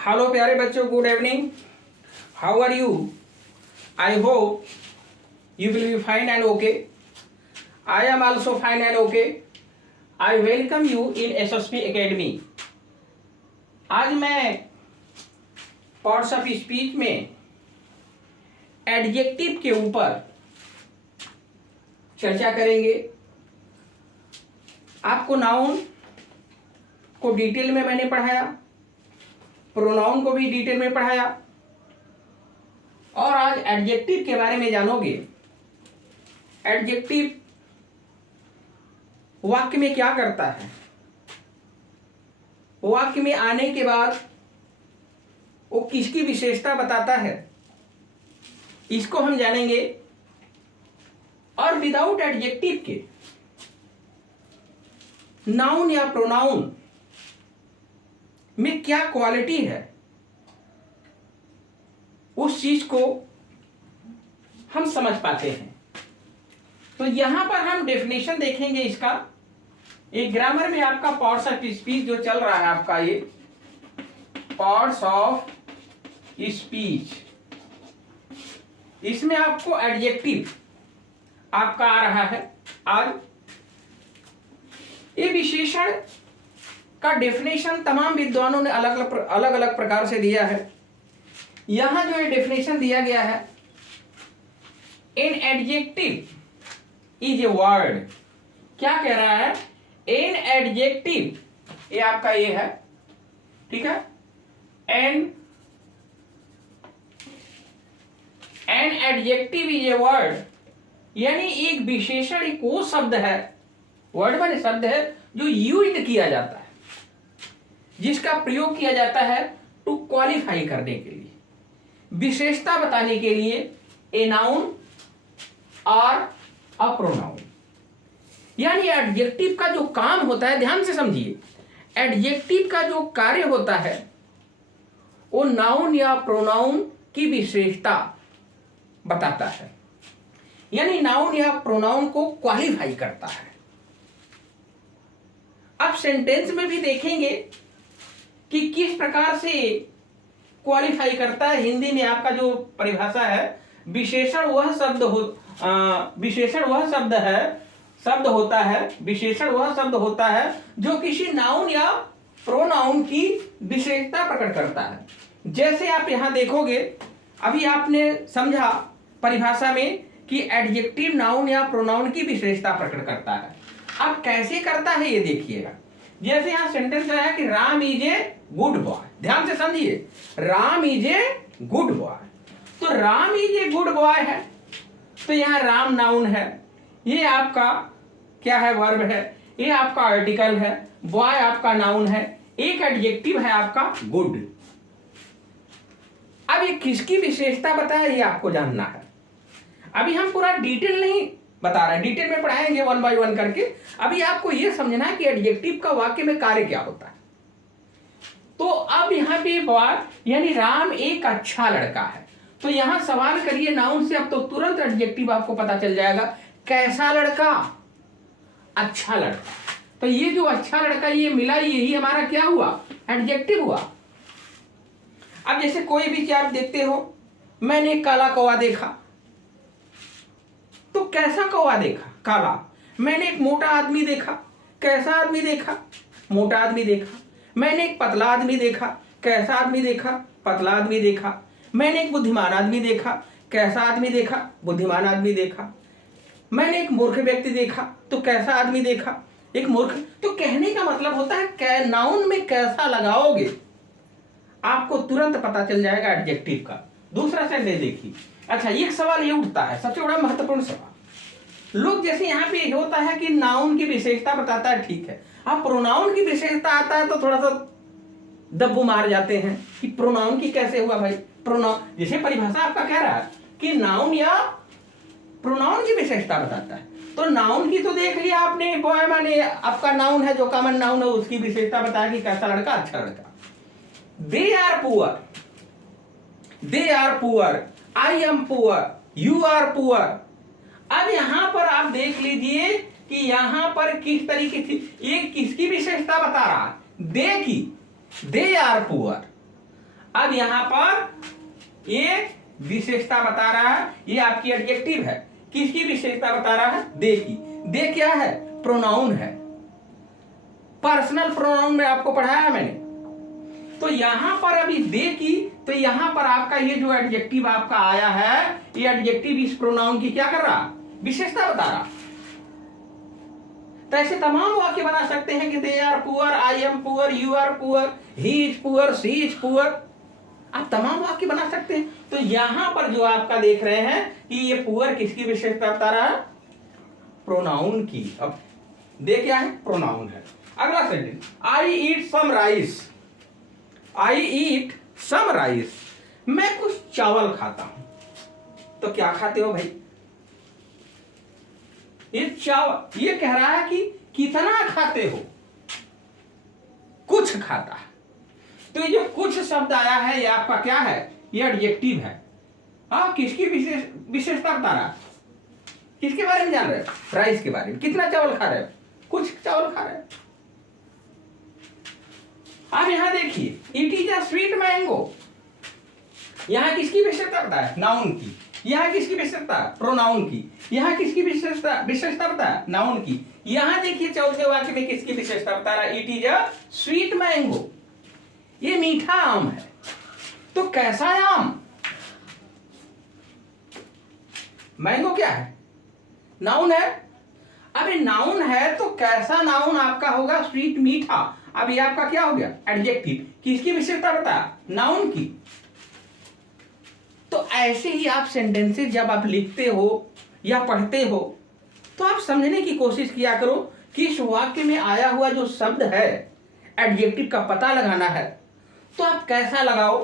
Hello प्यारे बच्चों, good evening. How are you? I hope you will be fine and okay. I am also fine and okay. I welcome you in SSP Academy. आज मैं parts of speech में adjective के ऊपर चर्चा करेंगे। आपको नाउन को डिटेल में मैंने पढ़ाया, प्रोनाउन को भी डिटेल में पढ़ाया, और आज एडजेक्टिव के बारे में जानोगे। एडजेक्टिव वाक्य में क्या करता है, वाक्य में आने के बाद वो किसकी विशेषता बताता है, इसको हम जानेंगे। और विदाउट एडजेक्टिव के नाउन या प्रोनाउन में क्या क्वालिटी है, उस चीज को हम समझ पाते हैं। तो यहां पर हम डेफिनेशन देखेंगे इसका। एक ग्रामर में आपका पार्ट्स ऑफ स्पीच जो चल रहा है, आपका ये पार्ट्स ऑफ स्पीच, इसमें आपको एडजेक्टिव आपका आ रहा है। आज ये विशेषण का डेफिनेशन तमाम विद्वानों ने अलग अलग प्रकार से दिया है। यहां जो ये डेफिनेशन दिया गया है, an adjective is a word. क्या कह रहा है? एन एडजेक्टिव, ये आपका ये है, ठीक है। An adjective is a word, यानी एक विशेषण, एक वो शब्द है, वर्ड माने शब्द है जो यूज किया जाता है, जिसका प्रयोग किया जाता है टू क्वालिफाई करने के लिए, विशेषता बताने के लिए। ए नाउन और अ प्रोनाउन, यानी एडजेक्टिव का जो काम होता है, ध्यान से समझिए, एडजेक्टिव का जो कार्य होता है वो नाउन या प्रोनाउन की विशेषता बताता है, यानी नाउन या प्रोनाउन को क्वालिफाई करता है। अब सेंटेंस में भी देखेंगे कि किस प्रकार से क्वालिफाई करता है। हिंदी में आपका जो परिभाषा है, विशेषण वह शब्द होता है जो किसी नाउन या प्रोनाउन की विशेषता प्रकट करता है। जैसे आप यहां देखोगे, अभी आपने समझा परिभाषा में कि एडजेक्टिव नाउन या प्रोनाउन की विशेषता प्रकट करता है। अब कैसे करता है ये देखिएगा। जैसे यहां सेंटेंस आया कि Ram is a good boy, ध्यान से समझिए, Ram is a good boy. तो Ram is a good boy है, तो यहां राम नाउन है, ये आपका क्या है, वर्ब है, ये आपका आर्टिकल है, बॉय आपका नाउन है, एक एडजेक्टिव है आपका गुड। अब ये किसकी विशेषता बताया, ये आपको जानना है। अभी हम पूरा डिटेल नहीं बता रहे हैं, डिटेल में पढ़ाएंगे वन बाय वन करके। अभी आपको यह समझना है कि एडजेक्टिव का वाक्य में कार्य क्या होता है। तो अब यहां पे बात, यानी राम एक अच्छा लड़का है, तो यहां सवाल करिए नाउन से, अब तो तुरंत एडजेक्टिव आपको पता चल जाएगा। कैसा लड़का? अच्छा लड़का। तो ये जो अच्छा लड़का ये मिला, यही हमारा क्या हुआ, एडजेक्टिव हुआ। अब जैसे कोई भी चीज आप देखते हो, मैंने एक काला कौवा देखा, तो कैसा कौवा देखा, काला। मैंने एक मोटा आदमी देखा, कैसा आदमी देखा, मोटा आदमी देखा। मैंने एक पतला आदमी देखा, कैसा आदमी देखा, पतला आदमी देखा। मैंने एक बुद्धिमान आदमी देखा, कैसा आदमी देखा, बुद्धिमान आदमी देखा। मैंने एक मूर्ख व्यक्ति देखा, तो कैसा आदमी देखा, एक मूर्ख। तो कहने का मतलब होता है नाउन में कैसा लगाओगे आपको तुरंत पता चल जाएगा एडजेक्टिव का। दूसरा सेंटेंस देखिए। अच्छा, एक सवाल ये उठता है, सबसे बड़ा महत्वपूर्ण सवाल। लोग जैसे यहाँ पे होता है कि नाउन की विशेषता बताता है, ठीक है, अब प्रोनाउन की विशेषता आता है तो थोड़ा सा दब्बू मार जाते हैं कि प्रोनाउन की कैसे हुआ भाई। प्रोनाउन जैसे परिभाषा आपका कह रहा है कि नाउन या प्रोनाउन की विशेषता बताता है, तो नाउन की तो देख लिया आपने, बॉय माने आपका नाउन है, जो कॉमन नाउन है, उसकी विशेषता बताया कि कैसा लड़का, अच्छा लड़का। They are poor, I am poor, you are poor. अब यहां पर आप देख लीजिए कि यहां पर किस तरीके से ये किसकी विशेषता बता रहा है, दे की, दे आर पुअर। अब यहां पर ये विशेषता बता रहा है, ये आपकी एडजेक्टिव है। किसकी विशेषता बता रहा है? दे की। दे क्या है? प्रोनाउन है। पर्सनल प्रोनाउन में आपको पढ़ाया मैंने। तो यहां पर अभी दे की, तो यहां पर आपका ये जो एडजेक्टिव आपका आया है, ये एडजेक्टिव इस प्रोनाउन की क्या कर रहा? विशेषता बता रहा। तो ऐसे तमाम वाक्य बना सकते हैं कि they are poor, I am poor, you are poor, he is poor, she is poor. आप तमाम वाक्य बना सकते हैं। तो यहां पर जो आपका देख रहे हैं कि ये पुअर किसकी विशेषता बता रहा है? प्रोनाउन की। अब दे क्या है? प्रोनाउन है। अगला सेंटेंस, आई ईट सम राइस। आई ईट सम राइस। मैं कुछ चावल खाता हूं। तो क्या खाते हो भाई? ये चावल, ये कह रहा है कि कितना खाते हो? कुछ खाता है। तो ये जो कुछ शब्द आया है, ये आपका क्या है? ये एडजेक्टिव है। हाँ, किसकी विशेषता बता रहा है? किसके बारे में जान रहे हो? राइस के बारे में। कितना चावल खा रहे हो? कुछ चावल खा रहे हो। आप यहां देखिए, it is a sweet mango. यहां किसकी विशेषता बता है? नाउन की। यहां किसकी विशेषता? प्रोनाउन की। यहां किसकी विशेषता बता है? नाउन की। यहां देखिए चौथे वाक्य में किसकी विशेषता बता रहा है? It is a sweet mango. ये मीठा आम है। तो कैसा है आम? मैंगो क्या है? नाउन है। अब ये नाउन है तो कैसा नाउन आपका होगा? स्वीट, मीठा। अब ये आपका क्या हो गया? एडजेक्टिव। किसकी विशेषता बता? नाउन की। तो ऐसे ही आप सेंटेंसेस जब आप लिखते हो या पढ़ते हो तो आप समझने की कोशिश किया करो कि इस वाक्य में आया हुआ जो शब्द है, एडजेक्टिव का पता लगाना है। तो आप कैसा लगाओ,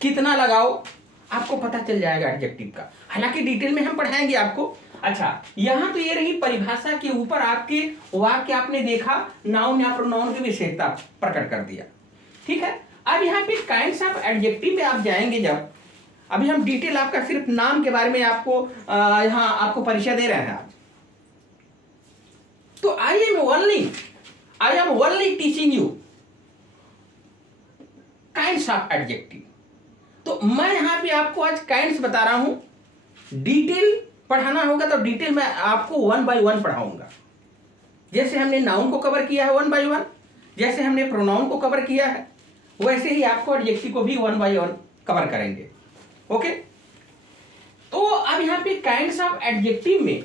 कितना लगाओ, आपको पता चल जाएगा एडजेक्टिव का। हालांकि डिटेल में हम पढ़ाएंगे आपको। अच्छा, यहां तो ये रही परिभाषा के ऊपर आपके वाक्य आपने देखा, नाउन या प्रोनाउन की विशेषता प्रकट कर दिया। ठीक है। अब यहाँ पे काइंड्स ऑफ एडजेक्टिव में आप जाएंगे जब, अभी हम डिटेल आपका सिर्फ नाम के बारे में आपको यहां आपको परिचय दे रहे हैं आज। तो I am only teaching you kinds of adjective. तो मैं यहां पे आपको आज काइंड्स बता रहा हूं। डिटेल पढ़ाना होगा तो डिटेल में आपको 1 बाय 1 पढ़ाऊंगा। जैसे हमने नाउन को कवर किया है 1 बाय 1, जैसे हमने प्रोनाउन को कवर किया है, वैसे ही आपको एडजेक्टिव को भी 1 बाय 1 कवर करेंगे। ओके। तो अब यहां पे काइंड्स ऑफ एडजेक्टिव में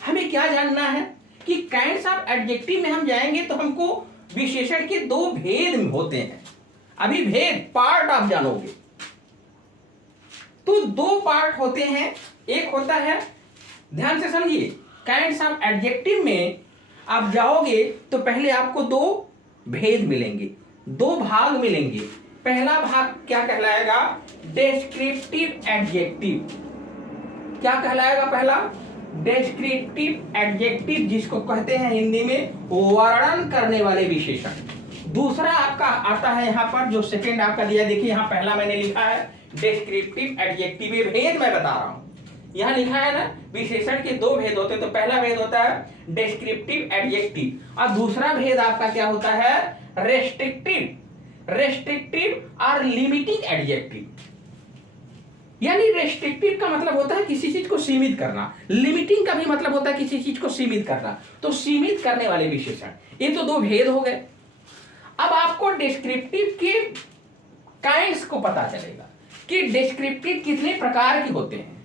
हमें क्या जानना है कि काइंड्स ऑफ एडजेक्टिव में हम जाएंगे तो हमको विशेषण के 2 भेद होते हैं। अभी भेद पार्ट आप जानोगे। तो 2 पार्ट होते हैं। एक होता है, ध्यान से समझिए, काइंड्स ऑफ एडजेक्टिव में आप जाओगे तो पहले आपको 2 भेद मिलेंगे, 2 भाग मिलेंगे। पहला भाग क्या कहलाएगा? Descriptive adjective. क्या कहलाएगा? पहला डेस्क्रिप्टिव एडजेक्टिव, जिसको कहते हैं हिंदी में वर्णन करने वाले विशेषण। दूसरा आपका आता है यहां पर, जो सेकंड आपका दिया, देखिए यहां पहला मैंने लिखा है डेस्क्रिप्टिव एडजेक्टिव। ये भेद मैं बता रहा हूं, यहां लिखा है ना, विशेषण के 2 भेद होते हैं। तो पहला भेद होता है डेस्क्रिप्टिव एडजेक्टिव, और दूसरा भेद आपका क्या होता है? रेस्ट्रिक्टिव और लिमिटिंग एडजेक्टिव। यानी रेस्ट्रिक्टिव का मतलब होता है किसी चीज को सीमित करना, लिमिटिंग का भी मतलब होता है किसी चीज को सीमित करना। तो सीमित करने वाले विशेषण, ये तो 2 भेद हो गए। अब आपको डिस्क्रिप्टिव के काइंड्स को पता चलेगा कि डिस्क्रिप्टिव कितने प्रकार के होते हैं।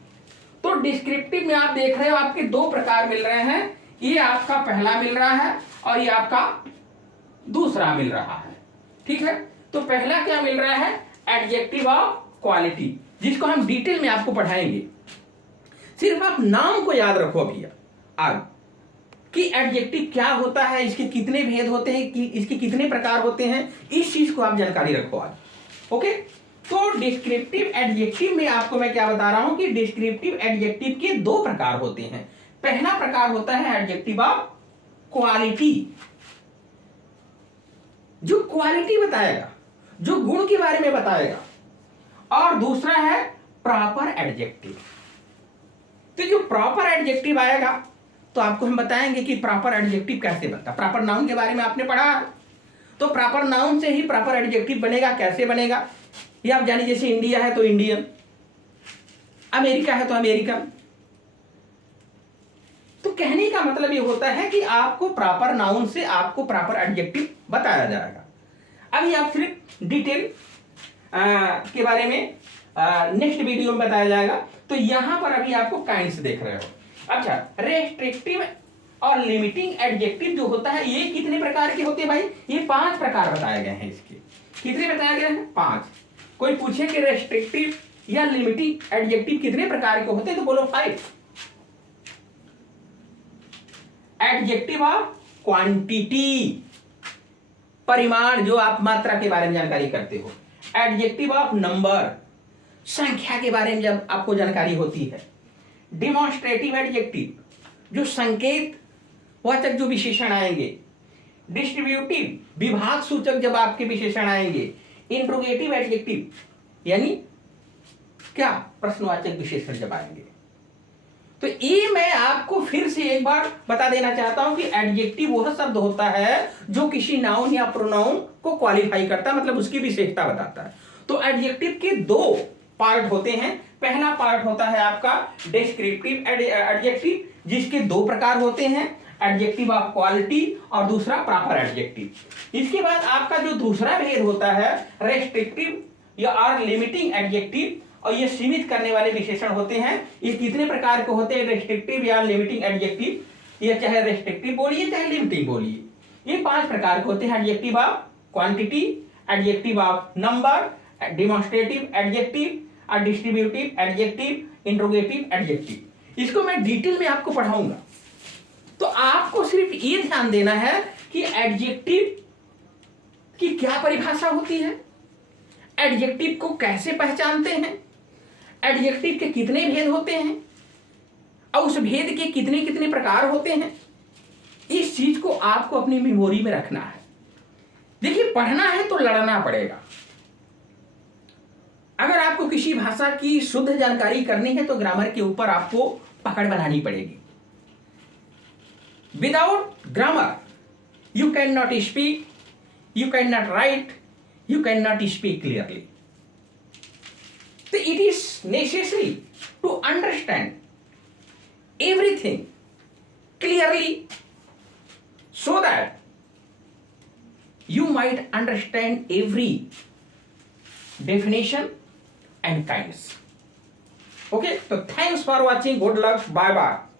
तो डिस्क्रिप्टिव में आप देख रहे हो आपके 2 प्रकार मिल रहे हैं। ये आपका पहला मिल रहा है और ये आपका दूसरा मिल रहा है। ठीक है। तो पहला क्या मिल रहा है? एडजेक्टिव ऑफ क्वालिटी, जिसको हम डिटेल में आपको पढ़ाएंगे। सिर्फ आप नाम को याद रखो भैया आज, कि एडजेक्टिव क्या होता है, इसके कितने भेद होते हैं, कि इसके कितने प्रकार होते हैं, इस चीज को आप जानकारी रखो आज। ओके। तो डिस्क्रिप्टिव एडजेक्टिव में आपको मैं क्या बता रहा हूं कि डिस्क्रिप्टिव एडजेक्टिव के 2 प्रकार होते हैं। पहला प्रकार होता है एडजेक्टिव ऑफ क्वालिटी, जो क्वालिटी बताएगा, जो गुण के बारे में बताएगा। और दूसरा है प्रॉपर एडजेक्टिव। तो जो प्रॉपर एडजेक्टिव आएगा तो आपको हम बताएंगे कि प्रॉपर एडजेक्टिव कैसे बनता है। प्रॉपर नाउन के बारे में आपने पढ़ा, तो प्रॉपर नाउन से ही प्रॉपर एडजेक्टिव बनेगा। कैसे बनेगा ये आप जानिए। जैसे इंडिया है तो इंडियन, अमेरिका है तो अमेरिकन। तो कहने का मतलब ये होता है कि आपको प्रॉपर नाउन से आपको प्रॉपर एडजेक्टिव बताया जाएगा। अभी आप सिर्फ डिटेल के बारे में नेक्स्ट वीडियो में बताया जाएगा। तो यहां पर अभी आपको काइंड्स देख रहे हो। अच्छा, रेस्ट्रिक्टिव और लिमिटिंग एडजेक्टिव जो होता है ये कितने प्रकार के होते हैं भाई? ये 5 प्रकार बताए गए हैं इसके। कितने बताए गए हैं? 5। कोई पूछे कि रेस्ट्रिक्टिव या लिमिटिंग एडजेक्टिव कितने प्रकार के होते हैं तो बोलो 5। एडजेक्टिव ऑफ क्वांटिटी, परिमाण, जो आप मात्रा के बारे में जानकारी करते हो। एडजेक्टिव ऑफ नंबर, संख्या के बारे में जब आपको जानकारी होती है। डिमॉन्स्ट्रेटिव एडजेक्टिव, जो संकेत वाचक जो विशेषण आएंगे। डिस्ट्रीब्यूटिव, विभाग सूचक जब आपके विशेषण आएंगे। इंट्रोगेटिव एडजेक्टिव, यानी क्या? प्रश्नवाचक विशेषण जब आएंगे। तो ये मैं आपको फिर से एक बार बता देना चाहता हूं कि एडजेक्टिव वह शब्द होता है जो किसी नाउन या प्रोनाउन को क्वालिफाई करता है, मतलब उसकी विशेषता बताता है। तो एडजेक्टिव के 2 पार्ट होते हैं। पहला पार्ट होता है आपका डिस्क्रिप्टिव एडजेक्टिव, जिसके 2 प्रकार होते हैं, एडजेक्टिव ऑफ क्वालिटी और दूसरा प्रॉपर एडजेक्टिव। इसके बाद आपका जो दूसरा भेद होता है रेस्ट्रिक्टिव या और लिमिटिंग एडजेक्टिव, और ये सीमित करने वाले विशेषण होते हैं। ये कितने प्रकार के होते हैं? रेस्ट्रिक्टिव या लिमिटिंग एडजेक्टिव, ये चाहे रेस्ट्रिक्टिव बोलिए चाहे लिमिटिंग बोलिए, ये 5 प्रकार के होते हैं। Adjective of quantity, adjective of number, demonstrative adjective और डिस्ट्रीब्यूटिव एडजेक्टिव, इंट्रोगेटिव एडजेक्टिव। इसको मैं डिटेल में आपको पढ़ाऊंगा। तो आपको सिर्फ ये ध्यान देना है कि एडजेक्टिव की क्या परिभाषा होती है, एडजेक्टिव को कैसे पहचानते हैं, एडजेक्टिव के कितने भेद होते हैं और उस भेद के कितने कितने प्रकार होते हैं। इस चीज को आपको अपनी मेमोरी में रखना है। देखिए, पढ़ना है तो लड़ना पड़ेगा। अगर आपको किसी भाषा की शुद्ध जानकारी करनी है तो ग्रामर के ऊपर आपको पकड़ बनानी पड़ेगी। Without grammar you can not speak, you can not right, you cannot speak clearly. So it is necessary to understand everything clearly so that you might understand every definition and kinds. Okay, so thanks for watching. Good luck. Bye bye.